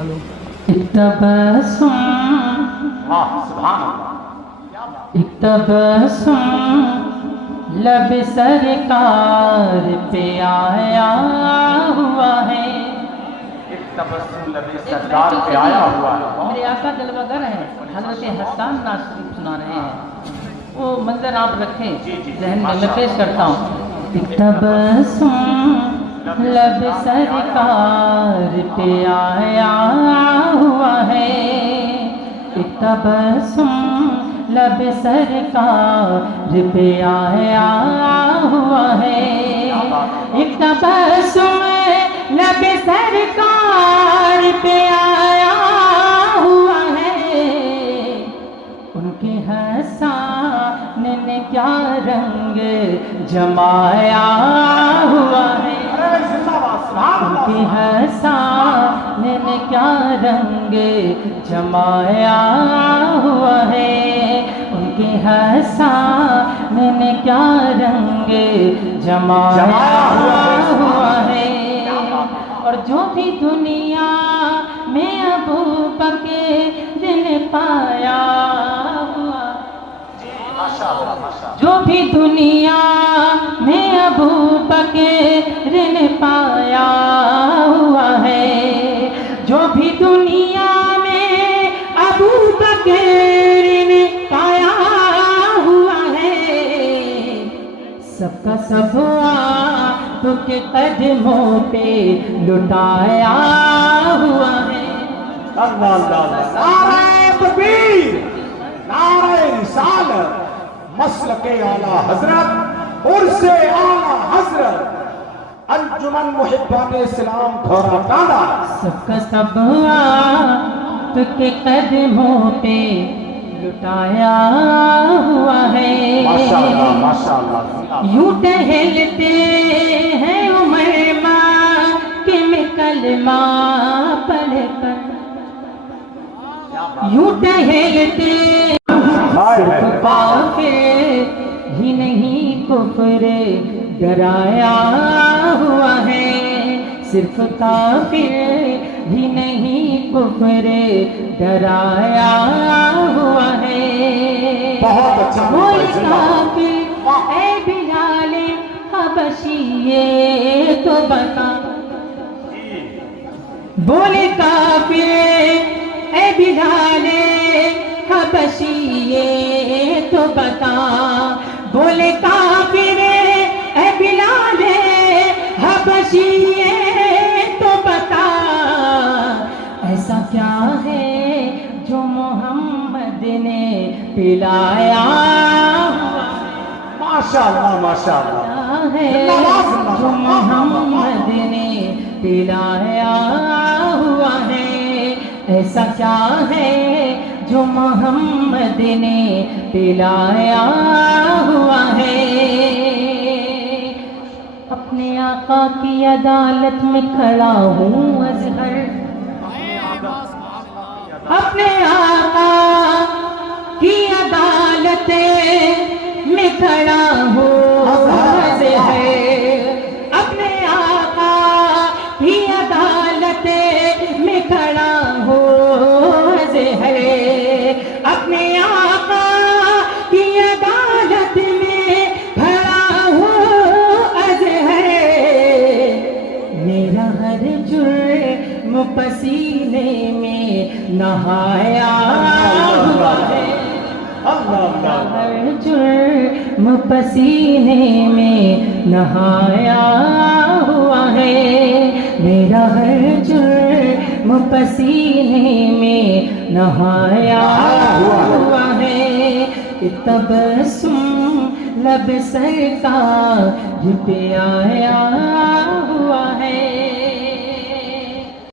तबस्सुम एक तबस्सुम लब सरकार पे आया हुआ है। सरकार पे आया हुआ है। मेरे आका जलवागर हैं, हज़रत हसन नासिरी सुना रहे हैं। वो मंजर आप रखें, ज़हन में मैं पेश करता हूँ। तबस्सुम लब सरकार पे आया हुआ है। तबस्सुम लब सरकार पे आया हुआ है। तबस्सुम लब सरकार पे आया हुआ है। उनके हसन ने क्या रंग जमाया हुआ है। उनके हसन ने क्या रंग जमाया हुआ है। उनके हसन ने क्या रंग जमाया हुआ है। और जो भी दुनिया में अबू बकर ने पाया हुआ, जो भी दुनिया में अबू बकर ने पाया हुआ है, जो भी दुनिया में अबू बकर ने पाया हुआ है, सबका सब आपके कदमों पे लुटाया हुआ है। नारे तकबीर, नारे रिसालत, मसलके आला हजरत, उर्से आला हजरत, अंजुमन मुहिब्बान इस्लाम घोरा टांडा। सबका सब आपके कदमों पे लुटाया हुआ है। माशाअल्लाह, माशाअल्लाह। यूं टहलते हैं उमर माँ के में कलमा पढ़कर, यूं टहलते काफिर ही नहीं कुफ्र डराया हुआ है। सिर्फ काफिर ही नहीं कुफ्र डराया हुआ है। बहुत अच्छा। बोल काफिर ऐ बिलाल हबशी ये तो बता, बोले काफिर ऐ बिलाल हबशी ये तो बता, बोले काफिर ऐ बिलाल हबशी ये तो बता, ऐसा क्या है जो मोहम्मद ने पिलाया हुआ माशाअल्लाह, माशाअल्लाह है, जो मोहम्मद ने पिलाया हुआ है। ऐसा क्या है जो मोहम्मद ने पिलाया हुआ है। अपने आका की अदालत में खड़ा हूँ अज़हर, अपने आका की अदालत में खड़ा हूँ अज़हर, अपने आका की अदालत में खड़ा हूँ अज़हर, अपने आका की अदालत में खड़ा हूँ अज़हर। मेरा हर जुर्म पसीने में नहाया हुआ है। हर जुर्म पसीने में नहाया हुआ है। मेरा हर जुर्म पसीने में नहाया हुआ है। तबस्सुम लब सरकार पे आया हुआ है।